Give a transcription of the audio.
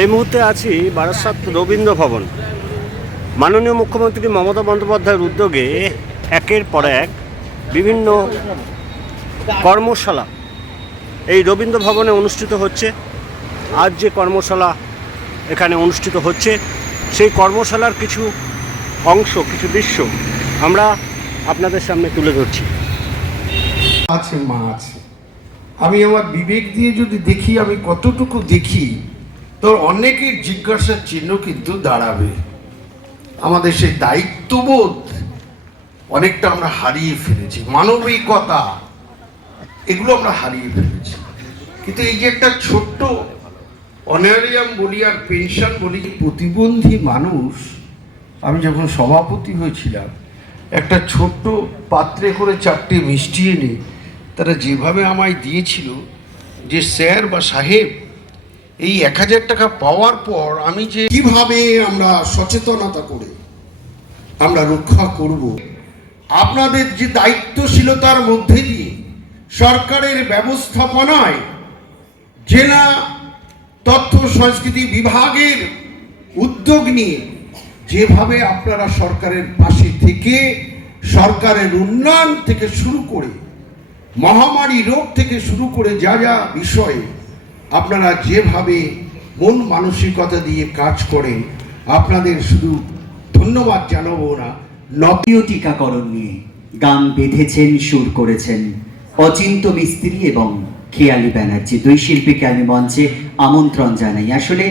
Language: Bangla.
এই মুহূর্তে আছি বারাসাত রবীন্দ্র ভবন। মাননীয় মুখ্যমন্ত্রী মমতা বন্দ্যোপাধ্যায়ের উদ্যোগে একের পর এক বিভিন্ন কর্মশালা এই রবীন্দ্র ভবনে অনুষ্ঠিত হচ্ছে। আজ যে কর্মশালা এখানে অনুষ্ঠিত হচ্ছে, সেই কর্মশালার কিছু অংশ, কিছু দৃশ্য আমরা আপনাদের সামনে তুলে ধরছি। আছে, মা আছে। আমি আমার বিবেক দিয়ে যদি দেখি, আমি কতটুকু দেখি তো অনেকের জিজ্ঞাসার চিহ্ন কিন্তু দাঁড়াবে। আমাদের সেই দায়িত্ববোধ অনেকটা আমরা হারিয়ে ফেলেছি। মানবিকতা, এগুলো আমরা হারিয়ে ফেলেছি। কিন্তু এই যে একটা ছোট্ট অনারিয়াম বলি আর পেনশন বলি প্রতিবন্ধী মানুষ, আমি যখন সভাপতি হয়েছিলাম, একটা ছোট্ট পাত্রে করে চারটে মিষ্টি এনে তারা যেভাবে আমায় দিয়েছিল যে স্যার বা সাহেব এই এক হাজার টাকা পাওয়ার পর আমি যে কীভাবে আমরা সচেতনতা করে আমরা রক্ষা করব, আপনাদের যে দায়িত্বশীলতার মধ্যে দিয়ে সরকারের ব্যবস্থাপনায় জেলা তথ্য সংস্কৃতি বিভাগের উদ্যোগ নিয়ে যেভাবে আপনারা সরকারের পাশে থেকে সরকারের উন্নয়ন থেকে শুরু করে মহামারী রোগ থেকে শুরু করে যা যা বিষয়ে আপনারা যেভাবে মন মানসিকতা দিয়ে কাজ করেন, আপনাদের শুধু ধন্যবাদ জানাব না জাতীয় টিকাকরণ নিয়ে গান বেঁধেছেন, সুর করেছেন। অচিন্ত মিস্ত্রি এবং খেয়ালি ব্যানার্জি, দুই শিল্পীকে আমি মঞ্চে আমন্ত্রণ জানাই। আসলে